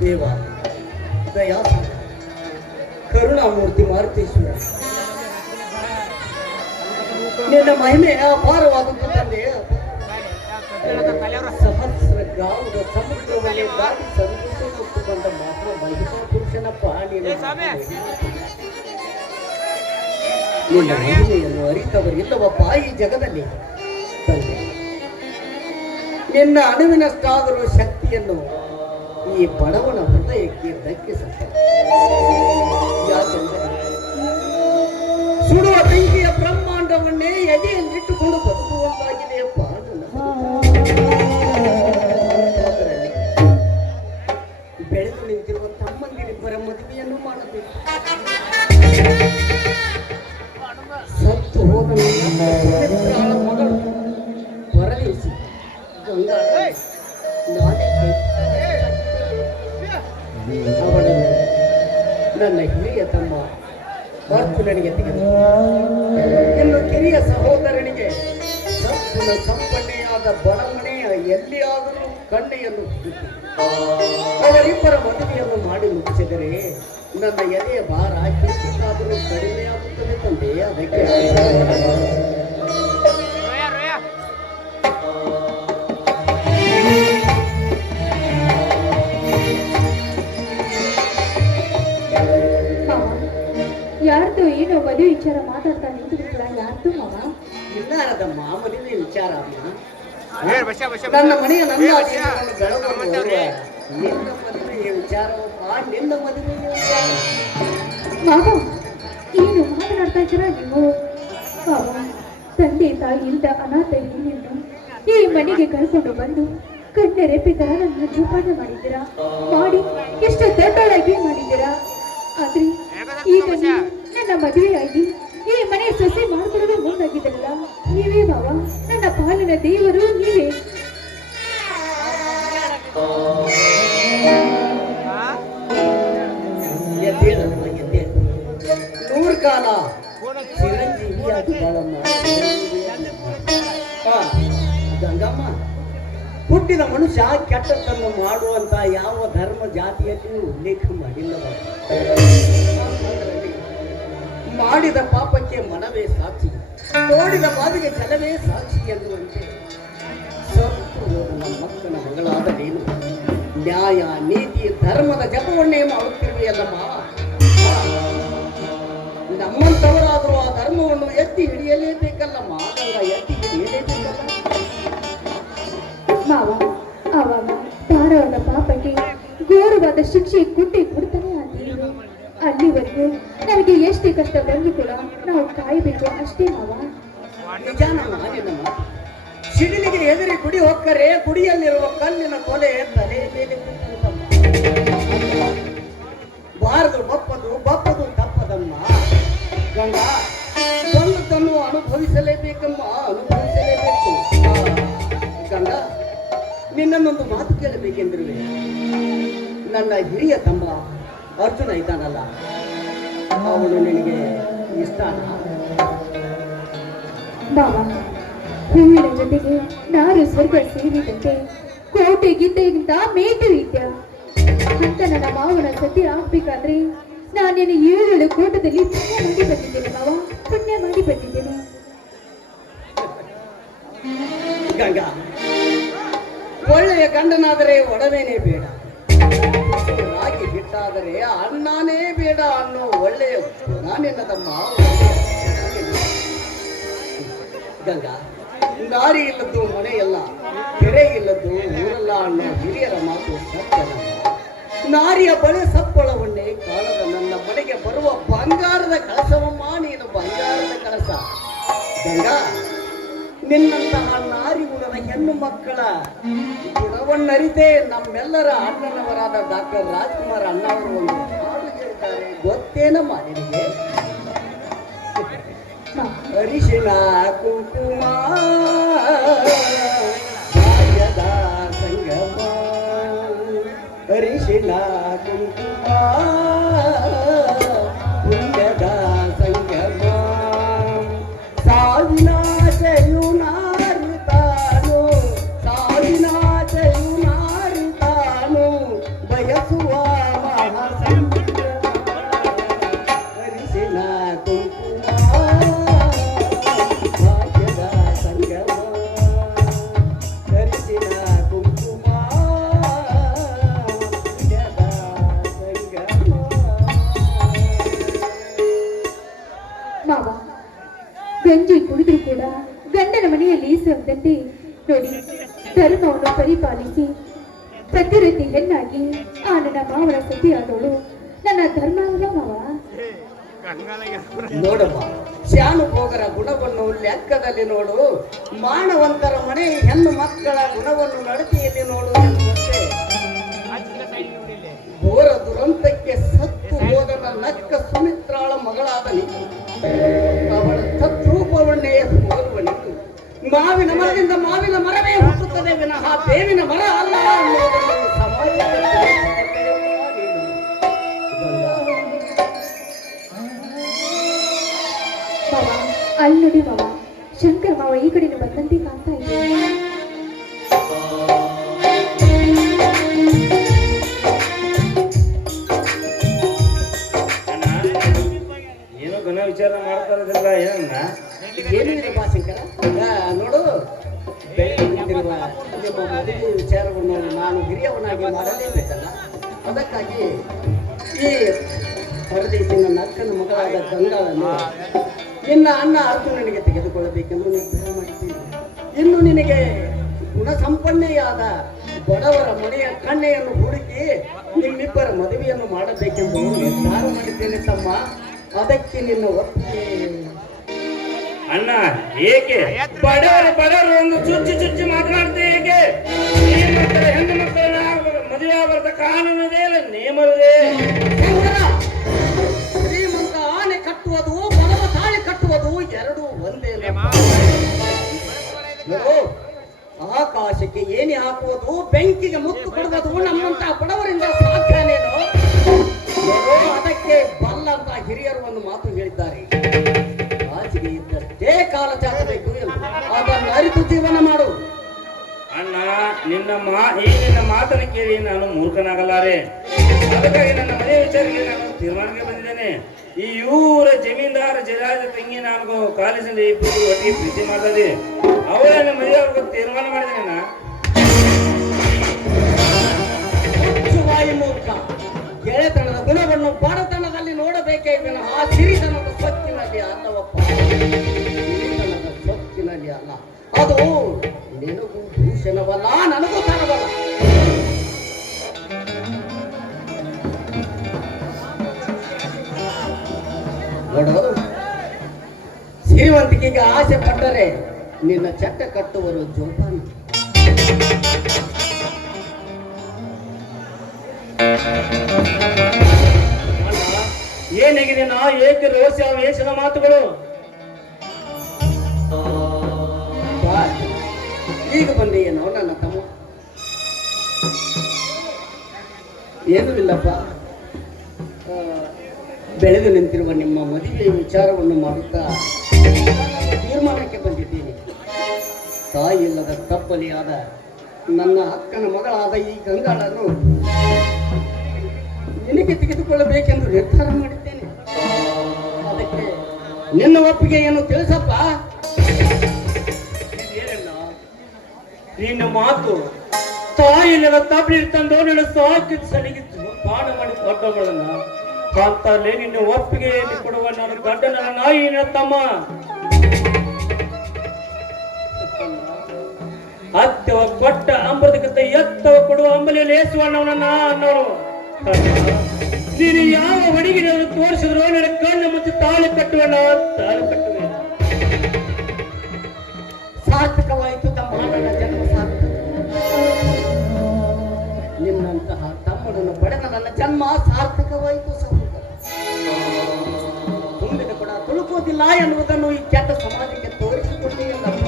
ದೇವ ದಯಾ ಕರುಣಾಮೂರ್ತಿ ಮಾರುತೇಶ್ವರ, ನಿನ್ನ ಮಹಿಮೆ ಅಪಾರವಾದದ್ದು ತಂದೆ. ಸಹಸ್ರ ಗ್ರಾಮದ ಸಮುದ್ರವನ್ನೇ ದಾಟಿ ಸಂತೋಷ ಬಂದ ಮಾತ್ರ ಮಹಿಮಾ ಪುರುಷನ ಪಾಲಿನ ನಿನ್ನ ಮಹಿಮೆಯನ್ನು ಅರಿತವರಿಲ್ಲವಪ್ಪ ಈ ಜಗದಲ್ಲಿ. ತಂದೆ, ನಿನ್ನ ಅಣುವಿನಷ್ಟಾದರೂ ಶಕ್ತಿಯನ್ನು ಈ ಬಡವನ ಹೃದಯಕ್ಕೆ ಧಕ್ಕಿಸುತ್ತಾರೆ. ಯಾಕೆಂದರೆ ಸುಡುವ ಬೆಂಕಿಯ ಬ್ರಹ್ಮಾಂಡವನ್ನೇ ಎದೆಯಲ್ಲಿಟ್ಟುಕೊಂಡು ಬದುಕುವಂತಾಗಿದೆಯಪ್ಪ. ಬೆಳೆದು ನಿಂತಿರುವ ತಮ್ಮಂದಿರಿಬ್ಬರ ಮದುವೆಯನ್ನು ಮಾಡಬೇಕು. ಸತ್ತು ಹೋದ ಮಗಳು ಹೊರದೇಸಿ ಗಂಗಾ ನಾನೇ ಅವಳನ್ನು ನನ್ನ ಹಿರಿಯ ತಮ್ಮ ಅರ್ಜುನನಿಗೆ ತೆಗೆದು ಇನ್ನು ಕಿರಿಯ ಸಹೋದರನಿಗೆ ಸತ್ಗುಣ ಸಂಪನ್ನೆಯಾದ ಬಡವಣೆಯ ಎಲ್ಲಿಯಾದರೂ ಕಣ್ಣೆಯನ್ನು ಅವರಿಬ್ಬರ ಮದುವೆಯನ್ನು ಮಾಡಿ ಮುಗಿಸಿದರೆ ನನ್ನ ಎದೆಯ ಭಾರ ಕಿಂಚಿತ್ತಾದರೂ ಕಡಿಮೆಯಾಗುತ್ತದೆ ತಂದೆ. ಅದಕ್ಕೆ ಯಾರ್ದು ಏನೋ ಮದುವೆ ವಿಚಾರ ಮಾತಾಡ್ತಾ ನಿಂತಿರ್ತೀರ? ಯಾರ್ದು ಮಾವ? ಇನ್ನಾರದಮ್ಮ ಮದುವೆ ವಿಚಾರ. ನನ್ನ ಮನೆಯ ನನ್ನ ನಿನ್ನ ಮದುವೆಯ ವಿಚಾರವಪ್ಪ, ನಿನ್ನ ಮದುವೆಯ ವಿಚಾರ. ಮಾವ ಏನು ಮಾತನಾಡ್ತಾ ಇದ್ದೀರಾ ನೀವು? ಮಾವ, ತಂದೆ ತಾಯಿಯಿಂದ ಅನಾಥ ಹೆಣ್ಣನ್ನು ಈ ಮನೆಗೆ ಕಳ್ಕೊಂಡು ಬಂದು ಕಣ್ಣೆರೆಪಿ ತರ ನನ್ನ ಜೋಪಾನ ಮಾಡಿದ್ದೀರಾ. ಮಾಡಿ ಎಷ್ಟು ದೊಡ್ಡದಾಗಿ ಮಾಡಿದ್ದೀರಾ. ಆದ್ರೆ ಈಗ ನನ್ನ ಮದುವೆಯಾಗಿ ಈ ಮನೆ ಸೊಸೆ ಮಾಡ್ಕೊಡೋದು ಮುಂದಾಗಿದ್ದಲ್ಲ ನೀವೇ ಮಾವ. ನನ್ನ ಪಾಲಿನ ದೇವರು ನೀವೇ. ನೂರು ಕಾಲ ಚಿರಂಜೀವಿಯಾಗಿ ಗಂಗಮ್ಮ, ಹುಟ್ಟಿದ ಮನುಷ್ಯ ಕೆಟ್ಟದ್ದನ್ನು ಮಾಡುವಂತ ಯಾವ ಧರ್ಮ ಜಾತಿಯಲ್ಲಿಯೂ ಉಲ್ಲೇಖ ಮಾಡಿಲ್ಲ. ಮಾಡಿದ ಪಾಪಕ್ಕೆ ಮನವೇ ಸಾಕ್ಷಿ, ನೋಡಿದ ಬಾವಿಗೆ ಜಲವೇ ಸಾಕ್ಷಿ ಎನ್ನುವಂತೆ ಸತ್ತು ನಮ್ಮ ಮಕ್ಕಳ ಮಗಳಾದರೇನು ನ್ಯಾಯ ನೀತಿ ಧರ್ಮದ ಜಪವನ್ನೇ ಮಾಡುತ್ತಿರುವೆಯಲ್ಲಮ್ಮ. ನಮ್ಮಂತವರಾದರೂ ಆ ಧರ್ಮವನ್ನು ಎತ್ತಿ ಹಿಡಿಯಲೇಬೇಕಲ್ಲಮ್ಮ. ಎತ್ತಿ ಹಿಡಿಯಲೇಬೇಕಲ್ಲ ಮಾವ. ಆವಾಗ ಪಾರವಾದ ಪಾಪಕ್ಕೆ ಘೋರವಾದ ಶಿಕ್ಷೆ ಕೊಡ್ತಾನೆ ಆಗಿದೆ. ಅಲ್ಲಿವರೆಗೂ ನಮಗೆ ಎಷ್ಟೇ ಕಷ್ಟ ಬಂದು ಕೂಡ ನಾವು ಕಾಯಬೇಕು ಅಷ್ಟೇ ಮಾವ. ನಿಜಾನಮ್ಮ, ಸಿಡಿಲಿಗೆ ಎದುರಿ ಕುಡಿ ಹೋಗ್ಕರೆ ಕುಡಿಯಲ್ಲಿರುವ ಕಲ್ಲಿನ ಕೊಲೆ ತಲೆ ಮೇಲೆ ಬಾರದು ಬಪ್ಪದು ಬಪ್ಪದು ತಪ್ಪದಮ್ಮ. ಗಂಗಾ, ಬಂದದ್ದನ್ನು ಅನುಭವಿಸಲೇಬೇಕಮ್ಮ, ಅನುಭವಿಸಲೇಬೇಕು. ಗಂಗಾ, ನಿನ್ನನ್ನೊಂದು ಮಾತು ಕೇಳಬೇಕೆಂದಿರುವೆ. ನನ್ನ ಹಿರಿಯ ತಮ್ಮ ಅರ್ಜುನ ಇದ್ದಾನಲ್ಲ, ಅವನು ನಿನಗೆ ಇಷ್ಟನಾ? ಬಾಬಾ, ಹೂವಿನ ಜೊತೆಗೆ ನಾರು ಸ್ವರ್ಗ ಸೇರಿದಂತೆ ಕೋಟೆ ಗಿದ್ದೆಗಿಂತ ಮೇಟು ಇದ್ದ ಅಂತ ನನ್ನ ಮಾವನ ಸತ್ಯ ಆಗ್ಬೇಕಾದ್ರೆ ನಾನೇನು 7 ಕೋಟದಲ್ಲಿ ಪುಣ್ಯ ಮಾಡಿ ಬಂದಿದ್ದೇನೆ ಮಾವ, ಪುಣ್ಯ ಮಾಡಿ ಬಂದಿದ್ದೇನೆ. ಗಂಗಾ, ಒಳ್ಳೆಯ ಗಂಡನಾದರೆ ಒಡವೇನೇ ಬೇಡ, ರಾಗಿ ಹಿಟ್ಟಾದರೆ ಅನ್ನನೇ ಬೇಡ ಅನ್ನೋ ಒಳ್ಳೆಯ ನಾನೆನ್ನದಮ್ಮ. ಗಂಗಾ, ದಾರಿ ಇಲ್ಲದ್ದು ಮನೆಯಲ್ಲ, ಕೆರೆ ಇಲ್ಲದ್ದು ಊರಲ್ಲ ಅನ್ನೋ ಹಿರಿಯರ ಮಾತು ಸತ್ಯನಮ್ಮ. ನಾರಿಯ ಬಳೆ ಸಪ್ಪಳವನ್ನೇ ಕಾಣದ ನನ್ನ ಮನೆಗೆ ಬರುವ ಬಂಗಾರದ ಕಳಸವಮ್ಮ ನೀನು, ಬಂಗಾರದ ಕಳಸ. ಗಂಗಾ, ನಿನ್ನಂತಹ ನಾರಿ ಗುಣದ ಹೆಣ್ಣು ಮಕ್ಕಳ ಗುಣವನ್ನರಿತೇ ನಮ್ಮೆಲ್ಲರ ಅಣ್ಣನವರಾದ ಡಾಕ್ಟರ್ ರಾಜ್ಕುಮಾರ್ ಅಣ್ಣ ಅವರು ಒಂದು ಹಾಡು ಹೇಳಿದ್ದಾರೆ, ಗೊತ್ತೇನಮ್ಮ ನಿನಗೆ? ಅರಿಶಿನ ಕುಂಕುಮ ಭಾಗ್ಯದ ಸಂಗಮ, ಅರಿಶಿನ ಕುಂಕುಮ ಪುಣ್ಯದ ಸಂಗಮ, ಸಾವಿನಾಶಯು ನಾರಿ ಗಂಡನ ಮನೆಯಲ್ಲಿ ಸೇರಿದಂತೆ ನೋಡಿ ಧರ್ಮವನ್ನು ಪರಿಪಾಲಿಸಿ ಪ್ರತಿರತಿ ಹೆಣ್ಣಾಗಿ ಆ ನನ್ನ ಮಾವನ ಸತಿಯಾದವಳು ನನ್ನ ಧರ್ಮ ಅಲ್ಲ ಮಾವ. ನೋಡಮ್ಮ, ಶಾನುಭೋಗರ ಗುಣವನ್ನು ಲೆಕ್ಕದಲ್ಲಿ ನೋಡು, ಮಾನವಂತರ ಮನೆ ಹೆಣ್ಣು ಮಕ್ಕಳ ಗುಣವನ್ನು ನಡತೆಯಲ್ಲಿ ನೋಡು ಎನ್ನುವಂತೆ ಘೋರ ದುರಂತಕ್ಕೆ ಸತ್ತು ಹೋದ ನಕ್ಕ ಸುಮಿತ್ರಾಳ ಮಗಳಾದ ನೀನು ಅವಳ ತದ್ರೂಪವನ್ನೇ ಹೋಲುವ ನೀನು ಮಾವಿನ ಮರದಿಂದ ಮಾವಿನ ಮರವೇ ಹುಟ್ಟುತ್ತದೆ ವಿನಃ ಬೇವಿನ ಮರ ಅಲ್ಲ ಅನ್ನೋದನ್ನು ಸಮಾಜಕ್ಕೆ ಮಾವ ಅಲ್ಲಿ ನೋಡಿ ಮಾವ, ಶಂಕರ ಮಾವ ಈ ಕಡೆ ಬಂದಂತೆ ಕಾಣ್ತಾ ಇದೆ. ಏನೋ ಘನ ವಿಚಾರ ಮಾಡ್ತಾರದಿಲ್ಲ ಏನನ್ನ ಏನಿದೆ ಬಾ ಶಂಕರ, ನೋಡು ಬೆಳೆದಿರುವ ನಿಮ್ಮ ಮದುವೆ ವಿಚಾರವನ್ನು ನಾನು ಹಿರಿಯವನಾಗಿ ಮಾಡಲೇಬೇಕಲ್ಲ. ಅದಕ್ಕಾಗಿ ಈ ಪರದೇಶಿ ನನ್ನ ಅಕ್ಕನ ಮಗಳಾದ ಗಂಗಾಳನ್ನು ನಿನ್ನ ಅಣ್ಣ ಅರ್ಜುನನಿಗೆ ತೆಗೆದುಕೊಳ್ಳಬೇಕೆಂದು ನಿರ್ಧಾರ ಮಾಡಿದ್ದೀನಿ. ಇನ್ನು ನಿನಗೆ ಗುಣಸಂಪನ್ನೆಯಾದ ಬಡವರ ಮನೆಯ ಕಣ್ಣೆಯನ್ನು ಹುಡುಕಿ ನಿಮ್ಮಿಬ್ಬರ ಮದುವೆಯನ್ನು ಮಾಡಬೇಕೆಂದು ನಿರ್ಧಾರ ಮಾಡಿದ್ದೇನೆ ತಮ್ಮ. ಅದಕ್ಕೆ ನಿನ್ನ ಒಪ್ಪಿಗೆ ಅಣ್ಣ ಏಕೆ ಬಡವರು ಒಂದು ಚುಚ್ಚಿ ಮಾತನಾಡ್ತೇ ಹೇಗೆ? ಹೆಣ್ಣು ಮಕ್ಕಳನ್ನ ಮದುವೆ ಆಗಬಾರ್ದ ಕಾನೂನಿದೆ ಇಲ್ಲ ನಿಯಮವಿದೆ. ಶ್ರೀಮಂತ ಆನೆ ಕಟ್ಟುವುದು ಬಡವ ತಾಳಿ ಕಟ್ಟುವುದು ಎರಡೂ ಒಂದೇ. ಆಕಾಶಕ್ಕೆ ಏಣಿ ಹಾಕುವುದು ಬೆಂಕಿಗೆ ಮುತ್ತು ಕೊಡುವುದು ನಮ್ಮಂತಹ ಬಡವರಿಂದ ಸಾಧ್ಯನೇನೋ? ಅದಕ್ಕೆ ಬಲ್ಲಂತ ಹಿರಿಯರು ಒಂದು ಮಾತು ಹೇಳಿದ್ದಾರೆ, ಹಾಸಿಗೆ ಇದ್ದಷ್ಟೇ ಕಾಲ ಚಾಚಬೇಕು ಎಂದು. ಅದನ್ನು ಅರಿತು ಜೀವನ ಮಾಡು. ಅಣ್ಣ ನಿನ್ನ ಮಾತನ್ನು ಕೇಳಿ ನಾನು ಮೂರ್ಖನಾಗಲಾರೆ. ಅದಕ್ಕಾಗಿ ನನ್ನ ಮದುವೆ ವಿಚಾರಕ್ಕೆ ನಾನು ತೀರ್ಮಾನಕ್ಕೆ ಬಂದಿದ್ದೇನೆ. ಈ ಊರ ಜಮೀನ್ದಾರ ಜರಾಜ ತಂಗಿ ನಾನು ಕಾಲೇಜಿನಲ್ಲಿ ಒಟ್ಟಿಗೆ ಪ್ರೀತಿ ಮಾಡ್ತದೆ. ಅವಳನ್ನು ಮದುವೆ ಆಗೋಕೆ ತೀರ್ಮಾನ ಮಾಡಿದ್ದೇನೆ. ಮೂರ್ಖ, ಗೆಳೆತನದ ಗುಣವನ್ನು ಬಡತನದಲ್ಲಿ ನೋಡಬೇಕೇ ವಿನಃ ಆ ಸಿರಿತನದ ಸೊಕ್ಕಿನಲ್ಲಿ ಅಲ್ಲವಪ್ಪ. ಸಿರಿತನದ ಸೊಕ್ಕಿನಲ್ಲಿ ಅಲ್ಲ. ಅದು ನಿನಗೂ ಭೂಷಣವಲ್ಲ, ನನಗೂ ತರವಲ್ಲ. ನೋಡೋದು ಶ್ರೀಮಂತಿಕೆಗೆ ಆಸೆ ಪಟ್ಟರೆ ನಿನ್ನ ಚಟ್ಟ ಕಟ್ಟುವರು ಜೋಪಾನ. ಏನಾಗಿದೆ ನಾ ಏಕೆ ರೋಷ ವೇಷದ ಮಾತುಗಳು? ಈಗ ಬಂದೆ ಏನೋ ನನ್ನ ತಮ್ಮ? ಏನೂ ಇಲ್ಲಪ್ಪ, ಬೆಳೆದು ನಿಂತಿರುವ ನಿಮ್ಮ ಮದುವೆ ವಿಚಾರವನ್ನು ಮಾಡುತ್ತಾ ತೀರ್ಮಾನಕ್ಕೆ ಬಂದಿದ್ದೀನಿ. ತಾಯಿ ಇಲ್ಲದ ತಪ್ಪಲಿಯಾದ ನನ್ನ ಅಕ್ಕನ ಮಗಳಾದ ಈ ಗಂಗಾಳನ್ನು ನಿನಗೆ ತೆಗೆದುಕೊಳ್ಳಬೇಕೆಂದು ನಿರ್ಧಾರ ಮಾಡಿದ್ದೇನೆ. ಅದಕ್ಕೆ ನಿನ್ನ ಒಪ್ಪಿಗೆಯನ್ನು ತಿಳಿಸಪ್ಪ. ನಿನ್ನ ಮಾತು ತಾಯಿಲ್ಲದ ತಪ್ಪಲಿ ತಂದು ನನ್ನ ಸಾಕಿ ಸಲಿಗಿದ್ದು ಪಾಠ ಮಾಡಿ ಕೊಟ್ಟವಳನ್ನ ಕಾಂತಲ್ಲೇ ನಿನ್ನ ಒಪ್ಪಿಗೆಯಲ್ಲಿ ಕೊಡುವ ನಾನು ಗಡ್ಡ ನನ್ನ ನಾಯಿ ತಮ್ಮ. ಅತ್ತವ ಕೊಟ್ಟ ಅಂಬರದಕ್ಕಿಂತ ಎತ್ತವ ಕೊಡುವ ಅಂಬಲಿ ಲೇಸುವಣ್ಣವನ್ನ ಅನ್ನೋರು. ನೀನು ಯಾವ ಹುಡುಗಿನ ತೋರಿಸಿದ್ರು ನನ್ನ ಕಣ್ಣು ಮುಚ್ಚಿ ತಾಳಿ ಕಟ್ಟುವಣ್ಣ, ತಾಳಿ ಕಟ್ಟುವೆ. ಸಾರ್ಥಕವಾಯಿತು ತಮ್ಮ, ನನ್ನ ಜನ್ಮ ಸಾರ್ಥಕ. ನಿನ್ನಂತಹ ತಮ್ಮನನ್ನು ಪಡೆದ ನನ್ನ ಜನ್ಮ ಸಾರ್ಥಕವಾಯಿತು. ಸಹೋದರ, ತುಂಬಿದ ಕೂಡ ತುಳುಕುವುದಿಲ್ಲ ಎನ್ನುವುದನ್ನು ಈ ಕೆಟ್ಟ ಸಮಾಜಕ್ಕೆ ತೋರಿಸಿಕೊಟ್ಟೆಯಲ್ಲಪ್ಪ.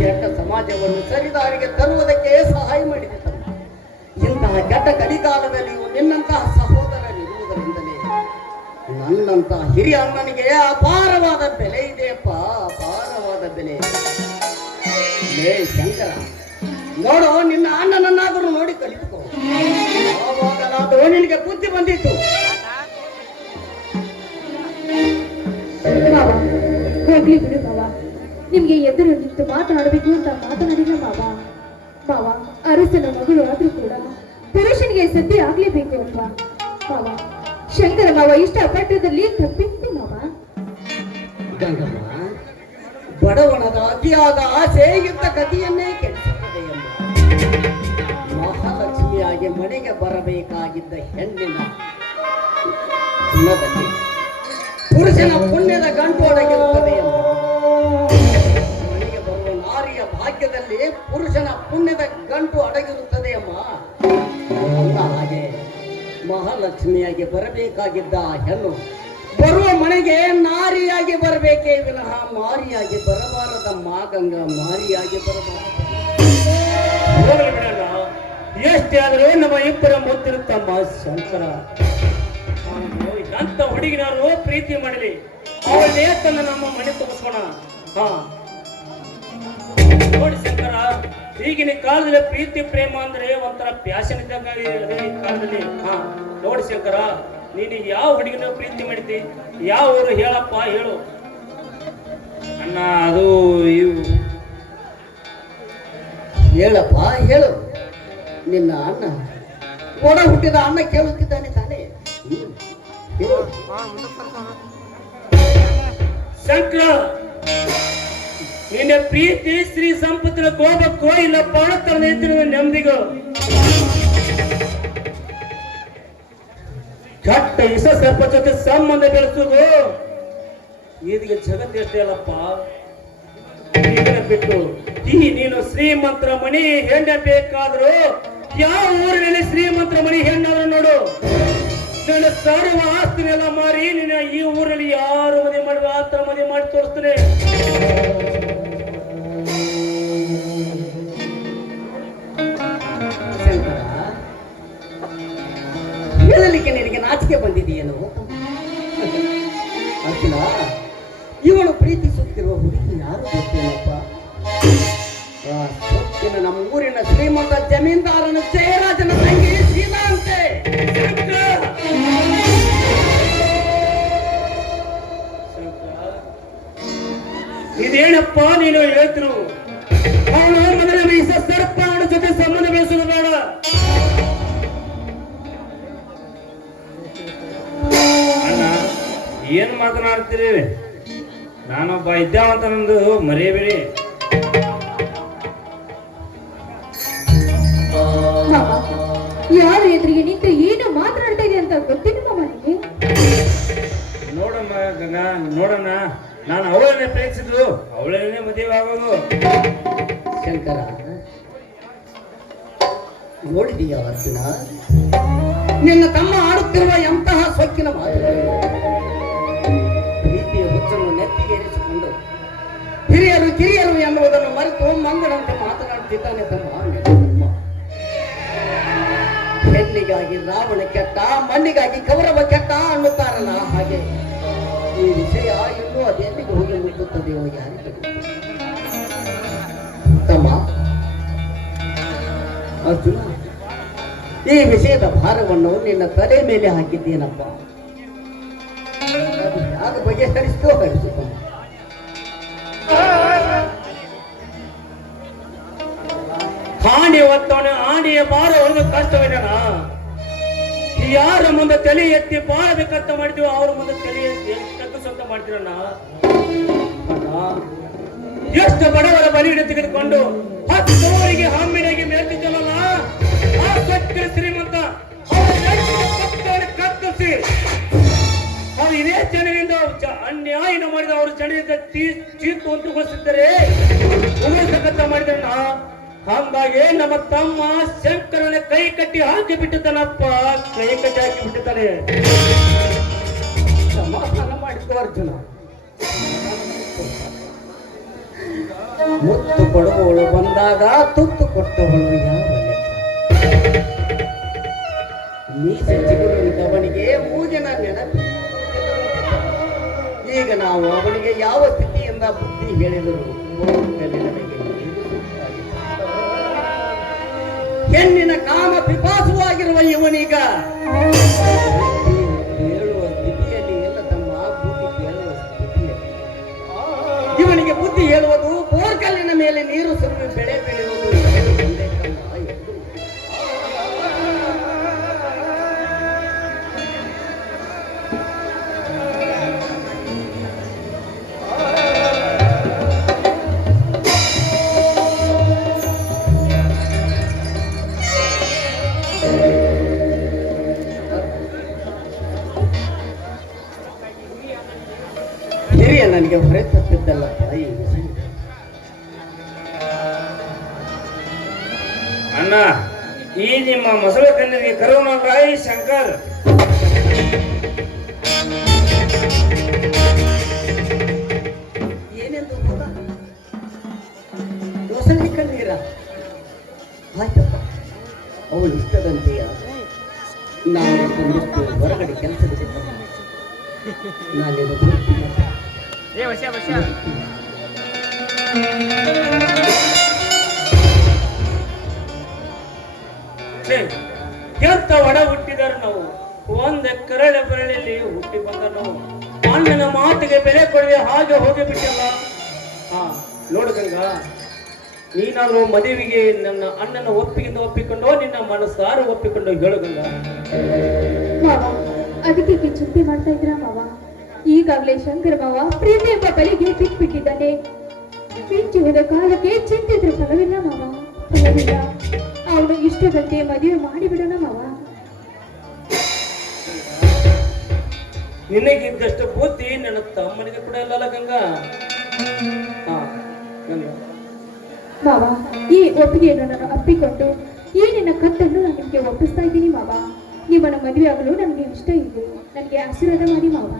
ಕೆಟ್ಟ ಸಮಾಜವನ್ನು ಸರಿದಾರಿಗೆ ತರುವುದಕ್ಕೆ ಸಹಾಯ ಮಾಡಿದೆ ತಮ್ಮ. ಇಂತಹ ಕೆಟ್ಟ ಕಲಿಕಾಲದಲ್ಲಿಯೂ ನಿನ್ನಂತಹ ಸಹೋದರರಿರುವುದರಿಂದಲೇ ನನ್ನಂತಹ ಹಿರಿಯ ಅಣ್ಣನಿಗೆ ಅಪಾರವಾದ ಬೆಲೆ ಇದೆಯಪ್ಪ, ಅಪಾರವಾದ ಬೆಲೆ. ಲೇ ಶಂಕರ, ನೋಡು ನಿನ್ನ ಅಣ್ಣನನ್ನಾದರೂ ನೋಡಿ ಕಲಿತುಕೋ. ಆವಾಗಲಾದರೂ ನಿನಗೆ ಬುದ್ಧಿ ಬಂದಿತ್ತು. ಮಾವ ಹೋಗ್ಲಿ ಬಿಡು ಮಾವ, ನಿಮ್ಗೆ ಎದುರು ನಿಂತು ಮಾತನಾಡಬೇಕು ಅಂತ ಮಾತನಾಡಿಲ್ಲ ಮಾವ. ಮಾವ ಅರಸನ ಮಗಳು ಆದ್ರೂ ಕೂಡ ಪುರುಷನಿಗೆ ಸದ್ಯ ಆಗ್ಲೇಬೇಕು ಅಲ್ವಾ ಮಾವ? ಶಂಕರ ಮಾವ ಇಷ್ಟಪಟ್ಟದಲ್ಲಿ ತಪ್ಪಿತ್ತು ಮಾವ. ಗಂಗಮ್ಮ, ಬಡವಣದ ಅತಿಯಾದ ಆಸೆ ಇದ್ದ ಗತಿಯನ್ನೇ ಕೆಡಿಸುತ್ತದೆ ಎಂಬ ಮಹಾಲಕ್ಷ್ಮಿಯಾಗಿ ಮನೆಗೆ ಬರಬೇಕಾಗಿದ್ದ ಹೆಣ್ಣಿನ ಗುಣದಲ್ಲಿ ಪುರುಷನ ಪುಣ್ಯದ ಗಂಟು ಅಡಗಿರುತ್ತದೆ ಎಂಬ ಮನೆಗೆ ಬರುವ ನಾರಿಯ ಭಾಗ್ಯದಲ್ಲಿ ಪುರುಷನ ಪುಣ್ಯದ ಗಂಟು ಅಡಗಿರುತ್ತದೆ ಎಂಬ ಅಂದ ಹಾಗೆ ಮಹಾಲಕ್ಷ್ಮಿಯಾಗಿ ಬರಬೇಕಾಗಿದ್ದ ಹೆಣ್ಣು ಬರುವ ಮನೆಗೆ ನಾರಿಯಾಗಿ ಬರಬೇಕೇ ವಿನಃ ಮಾರಿಯಾಗಿ ಬರಬಾರದ ಮಾಗಂಗ ಮಾರಿಯಾಗಿ ಬರಬಾರದು. ಹೋಗಲಿ ಬಿಡಲ್ಲ. ಎಷ್ಟೇ ಆದರೂ ನಮ್ಮ ಇಬ್ಬರ ಮುದ್ದಿನ ತಮ್ಮ ಶಂಕರ ಅಂತ ಹುಡುಗಿನಾರು ಪ್ರೀತಿ ಮಾಡಲಿ ಅವಳನ್ನೇ ತನ್ನ ನಮ್ಮ ಮನೆ ತೋರಿಸೋಣ. ಹಾ ನೋಡಿ ಶಂಕರ, ಈಗಿನ ಕಾಲದಲ್ಲಿ ಪ್ರೀತಿ ಪ್ರೇಮ ಅಂದ್ರೆ ಒಂಥರ ಪ್ಯಾಶನ್ ಇದ್ದಂಗಾಗಿದೆ ಈ ಕಾಲದಲ್ಲಿ. ಹಾ ನೋಡಿ ಶಂಕರ, ನೀನು ಯಾವ ಹುಡುಗಿನ ಪ್ರೀತಿ ಮಾಡಿದ್ದಿ? ಯಾವ ಊರು ಹೇಳಪ್ಪ, ಹೇಳು ಅಣ್ಣ. ಅದು ಹೇಳಪ್ಪ, ಹೇಳು. ನಿನ್ನ ಅಣ್ಣ ಒಡ ಹುಟ್ಟಿದ ಅಣ್ಣ ಕೇಳುತ್ತಿದ್ದಾನೆ ತಾನೇ? ಹೇಳು. ಶಂಕರ, ನಿನ್ನ ಪ್ರೀತಿ ಶ್ರೀ ಸಂಪತ್ತಿನ ಕೋಪಕ್ಕೋ ಇಲ್ಲ ಪಾಣತರ ನೆಮ್ಮದಿಗೋ ಕೆಟ್ಟ ಇಸ ಸರ್ಪ ಜೊತೆ ಸಂಬಂಧ ಬೆಳೆಸುವುದು ಇದೀಗ ಜಗತ್ತು ಎಷ್ಟೇ ಅಲ್ಲಪ್ಪ. ಬಿಟ್ಟು ನೀನು ಶ್ರೀಮಂತರ ಮಣಿ ಹೆಣ್ಣ ಬೇಕಾದ್ರು ಯಾವ ಊರಿನಲ್ಲಿ ಶ್ರೀಮಂತರ ಮಣಿ ಹೆಣ್ಣಾದ್ರು ನೋಡು, ನನ್ನ ಸರ್ವ ಆಸ್ತಿನೆಲ್ಲ ಮಾರಿ ನಿನ್ನ ಈ ಊರಲ್ಲಿ ಯಾರು ಮದುವೆ ಮಾಡುವ ಆ ತರ ಮದುವೆ ಮಾಡಿ ತೋರಿಸ್ತೇನೆ. ಹೇಳಲಿಕ್ಕೆ ನಿನಗೆ ನಾಚಿಕೆ ಬಂದಿದೆಯೇನು ಅರ್ಜುನ? ಇವಳು ಪ್ರೀತಿಸುತ್ತಿರುವ ಹುಡುಗಿ ಯಾರು ಗೊತ್ತೇನಪ್ಪ? ಸೊಕ್ಕಿನ ನಮ್ಮ ಊರಿನ ಶ್ರೀಮಂತ ಜಮೀನ್ದಾರನ ಜಯರಾಜನ ತಂಗಿ ಸೀತಾ ಅಂತೆ. ಇದೇನಪ್ಪ ನೀನು ಹೇಳ್ತಿರು? ಅವಳು ಮೊದಲ ಮೀಸ ಸರ್ಪ ಅವಳ ಜೊತೆ ಸಂಬಂಧ ಬೆಳೆಸೋದು ಬೇಡ. ಅಣ್ಣ, ಏನ್ ಮಾತನಾಡ್ತೀರಿ? ನಾನೊಬ್ಬ ವಿದ್ಯಾವಂತ, ನಂದು ಮರೆಯಬೇಡಿ. ಯಾರು ಎದುರಿಗೆ ನಿಂತು ಏನು ಮಾತನಾಡ್ತಾ ಇದೆ ಅಂತ ಗೊತ್ತಿಲ್ಲ ನನಗೆ. ನೋಡಮ್ಮ ಗಂಗಾ, ನೋಡಣ್ಣ, ನಾನು ಅವಳನ್ನೇ ಪ್ರೇಕ್ಷಿಸಿದ್ರು, ಅವಳನ್ನೇ ಮದುವೆ ಆಗೋದು. ಶಂಕರ, ನೋಡಿದೀಯ ಅರ್ಜುನ, ನಿನ್ನ ತಮ್ಮ ಆಡುತ್ತಿರುವ ಎಂತಹ ಸೊಕ್ಕಿನ ಮಾತುಗಳು. ಪ್ರೀತಿಯ ಹುಚ್ಚನ್ನು ನೆತ್ತಿಗೇರಿಸಿಕೊಂಡು ಹಿರಿಯರು ಕಿರಿಯರು ಎನ್ನುವುದನ್ನು ಮರೆತು ಮಂಗನಂತೆ ಮಾತನಾಡುತ್ತಿದ್ದಾನೆ ತಮ್ಮ. ಹೆಣ್ಣಿಗಾಗಿ ರಾವಣ ಕೆಟ್ಟ, ಮಣ್ಣಿಗಾಗಿ ಕೌರವ ಕೆಟ್ಟ ಅನ್ನುತ್ತಾರಲ್ಲ, ಹಾಗೆ ಈ ವಿಷಯ ಇನ್ನೂ ಅದೆಲ್ಲಿಗೆ ಹೋಗಿ ಮುಟ್ಟುತ್ತದೆಯೋ ಯಾರಿಗೆ ತಮ್ಮ. ಅರ್ಜುನ, ಈ ವಿಷಯದ ಭಾರವನ್ನು ನಿನ್ನ ತಲೆ ಮೇಲೆ ಹಾಕಿದ್ದೇನಪ್ಪ. ಅದು ಯಾಗ ಬಗೆಹರಿಸ್ತೋ ಹರಿಸುತ್ತ. ಆಣಿ ಒತ್ತವನು ಆಣಿಯ ಭಾರ ಒಂದು ಕಷ್ಟವೇನ? ಯಾರ ಮುಂದೆ ತಲೆ ಎತ್ತಿ ಬಾಳಬೇಕಂತ ಮಾಡಿದ್ವಿ, ಅವ್ರ ಮುಂದೆ ತಲೆ ಎತ್ತಿ ತಗ್ಗಿಸಂತ ಮಾಡ್ತೀರಣ್ಣ. ಎಷ್ಟು ಬಡವರ ಬಲಿಯನ್ನು ತೆಗೆದುಕೊಂಡು 10 ಅವರಿಗೆ ಹಮ್ಮಿನಾಗಿ ಮೇಲ್ತಿದ್ದಲ್ಲ, ಆ ಸತ್ಯ ಶ್ರೀಮಂತ ಕತ್ತರಿಸಿ ಅವ್ರು ಇದೇ ಜನರಿಂದ ಅನ್ಯಾಯನ ಮಾಡಿದ ಅವರು ಜನರಿಂದ ತೀರ್ಪು ಅಂತಗೊಳಿಸಿದ್ದಾರೆ, ಉಳಿಸಕತ್ತ ಮಾಡಿದ್ರಣ್ಣ. ಹಾಗಾಗಿ ನಮ್ಮ ತಮ್ಮ ಶಂಕರನ ಕೈ ಕಟ್ಟಿ ಹಾಕಿ ಬಿಟ್ಟಿದ್ದಾನಪ್ಪ, ಕೈ ಕಟ್ಟಿ ಹಾಕಿ ಬಿಟ್ಟಿದ್ದಾನೆ. ಸಮಾಧಾನ ಮಾಡಿಕೋ ಅರ್ಜುನ. ಮುತ್ತು ಕೊಡುವವಳು ಬಂದಾಗ ತುತ್ತು ಕೊಟ್ಟವಳು ಯಾವ ಮೀಸೆ ಚಿಗುರಿದ್ದವನಿಗೆ ಮೂಜನ ನೆನಪು. ಈಗ ನಾವು ಅವನಿಗೆ ಯಾವ ಸ್ಥಿತಿಯಿಂದ ಬುದ್ಧಿ ಹೇಳಿದರು ಹೆಣ್ಣಿನ ಕಾಮ ಪಿಪಾಸುವಾಗಿರುವ ಇವನೀಗ ಹೇಳುವ ಸ್ಥಿತಿಯಲ್ಲಿ ಎಲ್ಲ ತಮ್ಮ ಬುದ್ಧಿ ಕೇಳುವ ಸ್ಥಿತಿಯಲ್ಲಿ. ಇವನಿಗೆ ಬುದ್ಧಿ ಹೇಳುವುದು ಬೋರ್ಕಲ್ಲಿನ ಮೇಲೆ ನೀರು ಸುರಿದು ಬೆಳೆ ಬೆಳೆಯುವುದು. ನನಗೆ ಹೊರೆ ತಪ್ಪಿದ್ದಲ್ಲ ತಾಯಿ. ಅಣ್ಣ, ಈ ನಿಮ್ಮ ಮೊಸಳೆ ಕಣ್ಣಿಗೆ ಕರುಣಾರಾಯಿ ಶಂಕರ್. ಏನೆಂದು ಮೊಸಳೆ ಕಣ್ಣೀರ ಆಯ್ತಪ್ಪ, ಅವಳು ಇಷ್ಟದಂತೆಯ ನಾನು ಒಂದಿಷ್ಟು ಹೊರಗಡೆ ಕೆಲಸದ ನಾನೇನು ಎಂತ ಒಡ ಹುಟ್ಟಿದರು ನಾವು, ಒಂದ ಕರಳೆ ಬರಳಲ್ಲಿ ಹುಟ್ಟಿ ಬಂದ ನಾವು. ಅಣ್ಣನ ಮಾತಿಗೆ ಬೆಲೆ ಕೊಡದೆ ಹಾಗೆ ಹೋಗಿ ಬಿಟ್ಟಲ್ಲ. ಹಾ ನೋಡು ಗಂಗಾ, ನೀನಾದ್ರೂ ಮದುವೆಗೆ ನನ್ನ ಅಣ್ಣನ ಒಪ್ಪಿಕೊಂಡು ನಿನ್ನ ಮನಸ್ಸಾರು ಒಪ್ಪಿಕೊಂಡು ಹೇಳು ಗಂಗಾ. ಮಾವ, ಅದಕ್ಕೆ ಚಿಂತೆ ಮಾಡ್ತಾ ಇದ್ರ ಮಾವ? ಈಗಾಗಲೇ ಶಂಕರ ಮಾವ ಪ್ರೀತಿ ಎಂಬ ಬಲಿಗೆ ಬಿಟ್ಬಿಟ್ಟಿದ್ದಾನೆ. ಮಿಂಚು ಹೋದ ಕಾಲಕ್ಕೆ ಚಿಂತಿದ್ರೆ ಫಲವಿಲ್ಲ ಮಾವ, ಫಲವಿಲ್ಲ. ಅವನು ಇಷ್ಟದಂತೆ ಮದುವೆ ಮಾಡಿಬಿಡೋಣ ಮಾವ. ನಿನಗಿದ್ದಷ್ಟು ಬುದ್ಧಿ ನನ್ನ ತಮ್ಮನಿಗೆ ಕೂಡ ಇಲ್ಲಲ್ಲ ಗಂಗಾ. ಹಾ ಗಂಗಾ, ಮಾವ, ಈ ಒಪ್ಪಿಗೆಯನ್ನು ನಾನು ಅಪ್ಪಿಕೊಂಡು ಈ ನಿನ್ನ ಕತ್ತನ್ನು ನಾನು ನಿಮಗೆ ಒಪ್ಪಿಸ್ತಾ ಇದ್ದೀನಿ ಮಾವ. ನಿಮ್ಮನ್ನ ಮದುವೆ ಆಗಲು ನನಗೆ ಇಷ್ಟ ಇದೆ. ನನಗೆ ಆಶೀರ್ವಾದ ಮಾಡಿ ಮಾವ.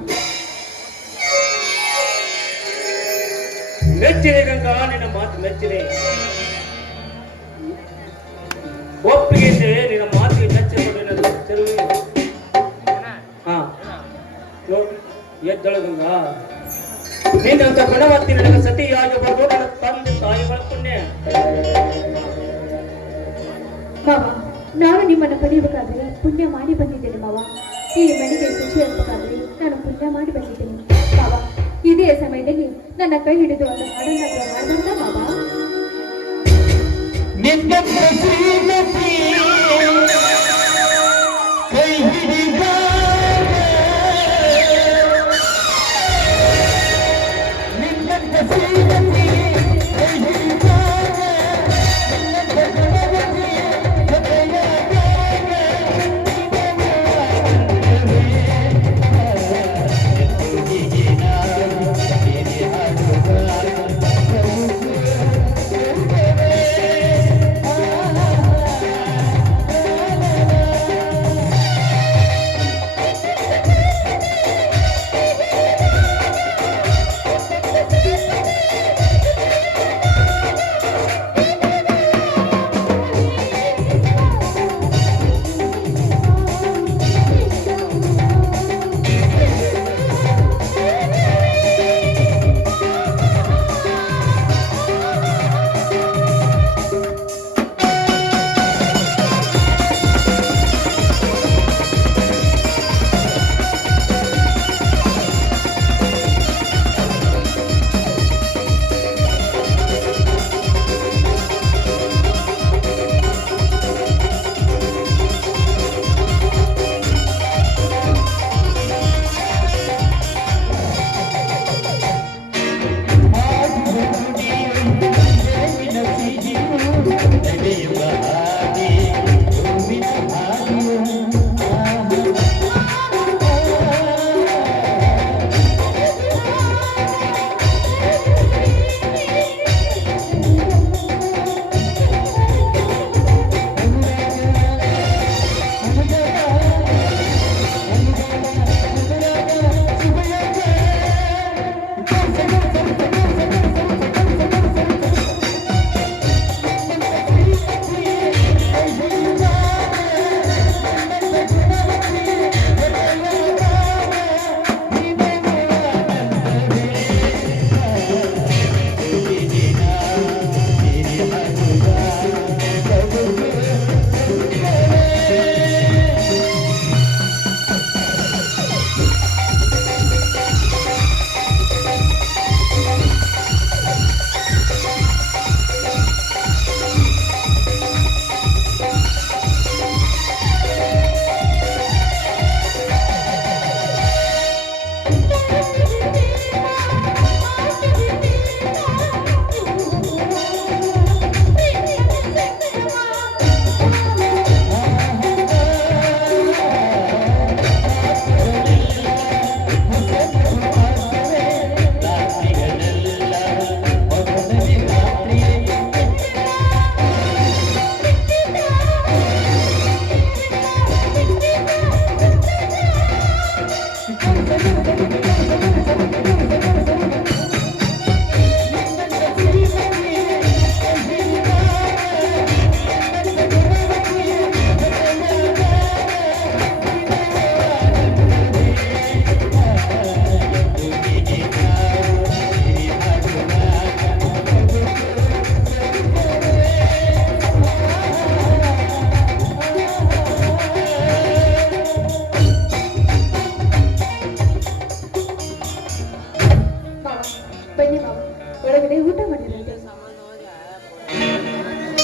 ಮೆಚ್ಚಿದೆ ಗಂಗಾ, ನಿನ್ನ ಮಾತು ಮೆಚ್ಚಿದೆ. ಒಪ್ಪಿಗೆ ನಿನ್ನ ಮಾತಿಗೆ ಮೆಚ್ಚಿಕೊಂಡು ಹಾ ನೋಡಿ ಎದ್ದಳು ಗಂಗಾ. ನೀನಂತ ಗುಣವತ್ತಿ ನನಗೆ ಸತಿಯಾಗಿ ಬಂದು ನನ್ನ ತಂದೆ ತಾಯಿಗಳ ಪುಣ್ಯ. ಮಾವ, ನಾನು ನಿಮ್ಮನ್ನು ಪಡೆಯಬೇಕಾದ್ರೆ ಪುಣ್ಯ ಮಾಡಿ ಬಂದಿದ್ದೇನೆ ಮಾವ. ಈ ಮನೆಗೆ ಖುಷಿ ಆಗಬೇಕಾದ್ರೆ ನಾನು ಪುಣ್ಯ ಮಾಡಿ ಬಂದಿದ್ದೇನೆ ಮಾವ. ಇದೇ ಸಮಯದಲ್ಲಿ ನನ್ನ ಕೈ ಹಿಡಿದು ಒಂದು ಹಾಡನ್ನಾದ್ರೂ ಹಾಡೋಣ ಮಾವ.